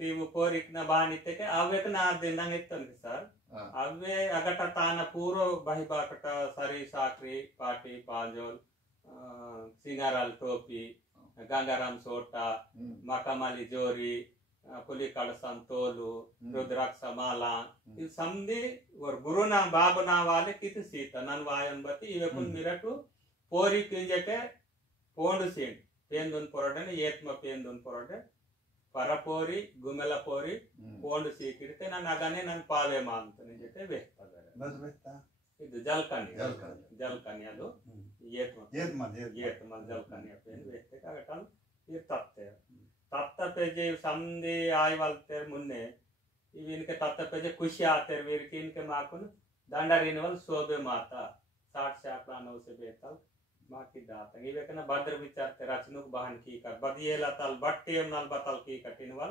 ತೀವು ಪೋರಿಕ್ನ ಬಾನಿತ್ತಕ್ಕೆ ಅವೇಕ ನಾ ದಿನ ಇತ್ತಂತೆ ಸರ್ ಅವೇ ಅಗಟ ತಾನ ಪೂರೋ ಬಹಿ ಬಾಕಟ ಸರಿ ಸಾಕ್ರಿ ಪಾಟಿ ಪಾಜೋಲ್ ಸಿಂಗಾರಾಲ್ ಟೋಪಿ ಗಂಗಾರಾಮ್ ಸೋಟ ಮಕಮಲಿ ಜೋರಿ पुलिकाड़ संतोलू रुद्राक्ष माला ఇది సంది గురున బాబునా వాలే కితి సీత నన్ వాయన్ బతి ఇవకున్ మిరటు పోరి కింజకే పోండు సీన్ పేందున్ పొరడని ఏత్మ పేందున్ పొరడే పరపోరి గుమెల పోరి పోండు సీకిడితే నన్ను అగనే నన్ను పావే మాంతని జతే వేస్తదర ಇದು ಜಲ್ಕನ್ಯಲು ಏತ್ಮ ಜಲ್ಕನ್ಯ ಪೇನ್ ಬೇಸ್ತೆ ಕಾಗಟಲ್ ಇರ್ತತ್ತೆ तत्ता पेजे समझे आय वालते मुन्ने इनके तत्ता पेजे खुशी आते वीर की इनके माकुन दांडारीन वाल सोबे माता 60 से आपला 9 से बेतल बाकी दाता ये वेकना भद्र विचार ते रचनुक बहन की कर बदियेला तल बट्टे नाल बतल की कटिन वाल